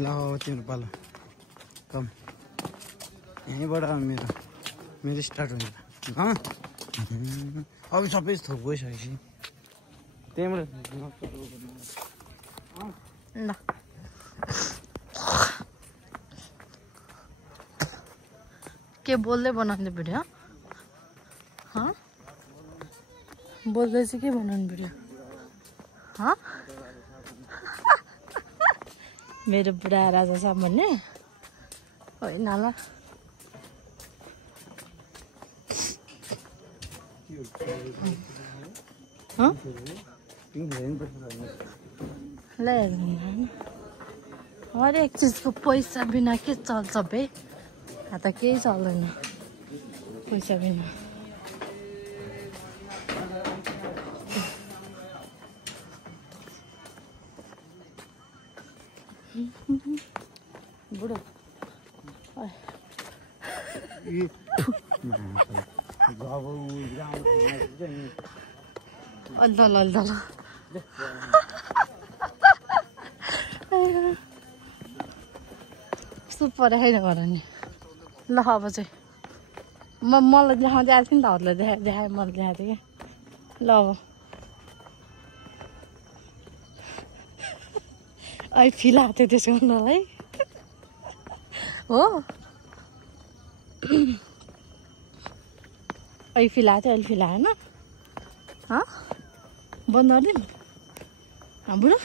लाओ तिम्रो पालो कम यहीँबाट मेरो स्टार्ट हुन्छ अब सबै थोक गइसकेपछि त्यहीँबाट ल के बोल्दै बनाउने भिडियो बोल्दै चाहिँ के बनाउने भिडियो मेरो बुढा राजा साहब भन्ने होइन ल हरेक चिजको पैसा बिना के चल्छ बे त केही चल्दैन पैसा बिना बुढो सुपर खाइन गर नि ल अब चाहिँ मलाई देखाउँदै आएको थिएँ नि त हजुरलाई देखाएँ मैले देखाएको थिएँ कि ल अब अहिले फिल आएको थियो त्यसो गर्नलाई हो अहिले फिल आएको थियो अहिले फिल आएन बन्द गरिदिउँ बुढो